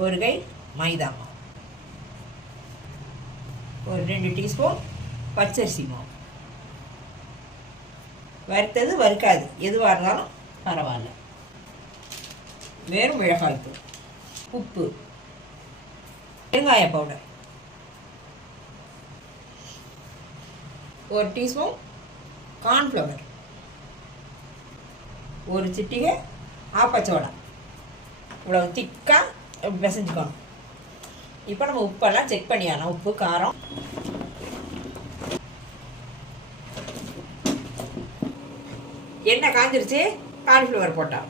ஒரு கை மைதா மாவு, ஒரு 2 டீஸ்பூன் பச்சரிசி மாவு. வறுத்தது வறுக்காது எதுவாக இருந்தாலும் பரவாயில்ல. வெறும் மிளகாய்த்தூள், உப்பு, பெருங்காய பவுடர், ஒரு டீஸ்பூன் கார்ன்ஃப்ளவர், ஒரு சிட்டிகை ஆப்பச்சோடா. இவ்வளோ திக்காக பிசைஞ்சுக்கணும். இப்போ நம்ம உப்பெல்லாம் செக் பண்ணிடலாம். உப்பு, காரம். எண்ணெய் காஞ்சிருச்சு, கார்ன்ஃப்ளவர் போட்டா.